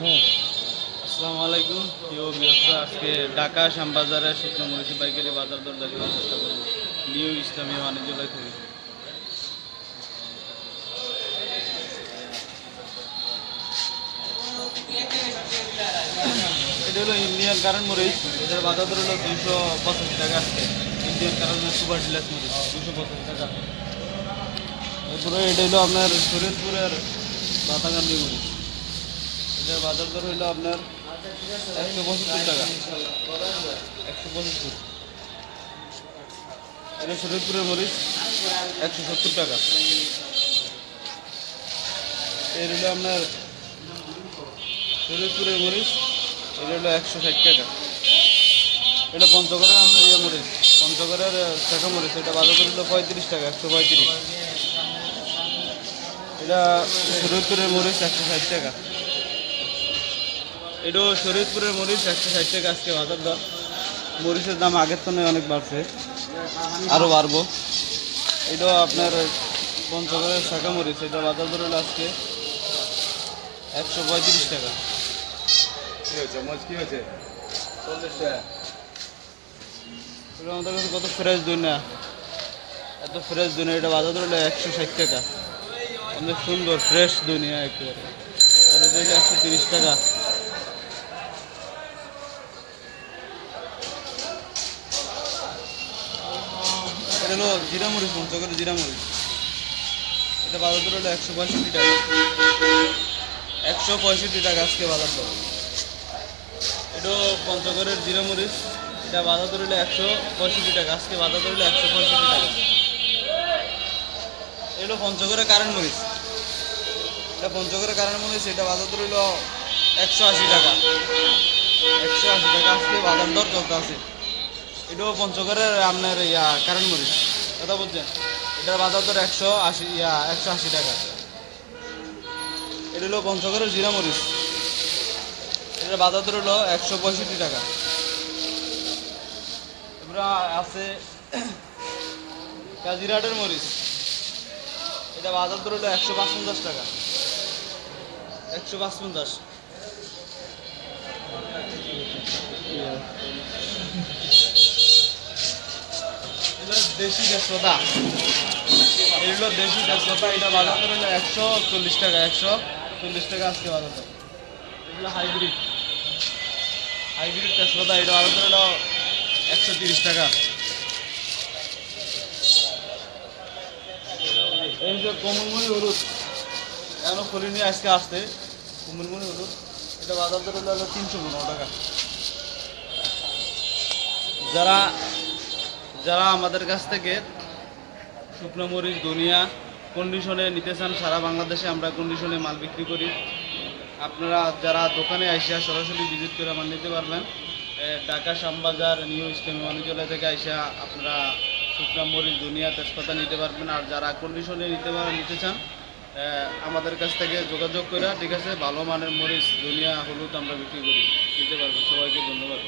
আসসালামু আলাইকুম। প্রিয় বিয়সরা আজকে ঢাকা শ্যামবাজারে শুকনো মরিচি পাইকারি বাজার দর দেখানোর চেষ্টা করব। নিউ ইসলামী বাণিজ্যালয় থেকে। এটা হলো ইন্ডিয়ান কারেন্ট মরিচ। এটার বাজার দর হলো দুইশো পঁচাশি টাকা আজকে। ইন্ডিয়ান কারেন্ট সুপার ডিলাক্স মরিচ দুশো পঁচাশি টাকা। এরপরে এটা হলো আপনার শরীয়তপুরের বাতাগান্দি মরিচ। এটার বাজার দর হইল আপনার একশো পঁচাত্তর টাকা। একশো পঁচাত্তর। এটা শরীরপুরের মরিচ, একশো সত্তর টাকা। এর হলো আপনার শরীরপুরের মরিচ এটা হলো একশো ষাট টাকা। এটা পঞ্চগড়ের মরিচ, পঞ্চগড়ের টাকা মরিচ। এটা বাজার হলো পঁয়ত্রিশ টাকা, একশো পঁয়ত্রিশ। এটা শরীরপুরের মরিচ, একশো ষাট টাকা। এটাও শরীয়তপুরের মরিচ একশো ষাট টাকা আজকে বাজার দর। মরিচের দাম আগের তুলনায় অনেক বাড়ছে। আরও বাড়বো। এটাও আপনার পঞ্চগড়ের শাখা মরিচ এটা বাজার দর হলো আজকে একশো পঁয়ত্রিশ টাকা। কি হয়েছে? মজ কি হয়েছে? চল্লিশ টাকা। এটা আমাদের কাছে কত ফ্রেশ দুনিয়া। এত ফ্রেশ দুনিয়া এটা বাজার দর হলো একশো ষাট টাকা। অনেক সুন্দর ফ্রেশ দুনিয়া একেবারে। আর এটা একশো তিরিশ টাকা। এটা জিরা মরিচ পঞ্চগড়ের জিরা মরিচ এটা বাজার দর হলো একশো পঁয়ষট্টি টাকা। একশো পঁয়ষট্টি টাকা আজকে বাজার দর এটা পঞ্চগড়ের জিরা মরিচ এটা বাজার দর হলো একশো পঁয়ষট্টি টাকা, আজকে বাজার দর হলো একশো পঁয়ষট্টি টাকা। এগুলো পঞ্চগড়ের কারেন্ট মরিচ এটা পঞ্চগড়ের কারেন্ট মরিচ এটা বাজার দর হলো একশো আশি টাকা। একশো আশি টাকা আজকে বাজার দর চলতে আছে। এটাও পঞ্চগড়ের আপনার ইয়া কারেন্ট মরিচ কথা বলছেন? এটার বাজার দর একশো আশি, ইয়া, একশো আশি টাকা। এটা হলো পঞ্চগড়ের জিরা মরিচ এটার বাজার দর হলো একশো পঁয়ষট্টি টাকা। এবার আছে কাজিরাটের মরিচ। এটা বাজার দর হলো একশো পাঁচপঞ্চাশ টাকা। একশো এগুলো দেশি তেজপাতা এগুলো দেশি তেজপাতা এটা বাজার দর হলো একশো চল্লিশ টাকা, একশো চল্লিশ টাকা আজকে বাজার দর এগুলো হাইব্রিড হাইব্রিড তেজপাতা এটা বাজার দর হলো একশো তিরিশ টাকা। এই যে কমলমণি হলুদ, এখনও খুলি নিয়ে আজকে আসতে কমলমণি হলুদ, এটা বাজার দর হলো তিনশো পনেরো টাকা। যারা যারা আমাদের কাছ থেকে শুকনো মরিচ, ধনিয়া কন্ডিশনে নিতে চান, সারা বাংলাদেশে আমরা কন্ডিশনে মাল বিক্রি করি। আপনারা যারা দোকানে আইসা সরাসরি ভিজিট করে আমার নিতে পারবেন। ঢাকা শ্যামবাজার নিউ ইসলামী বাণিজ্যালয় থেকে আইসা আপনারা শুকনো মরিচ, ধনিয়া, তেজপাতা নিতে পারবেন। আর যারা কন্ডিশনে নিতে পার, নিতে চান আমাদের কাছ থেকে যোগাযোগ করে ঠিক আছে, ভালো মানের মরিচ, ধনিয়া, হলুদ আমরা বিক্রি করি। নিতে পারবেন। সবাইকে ধন্যবাদ।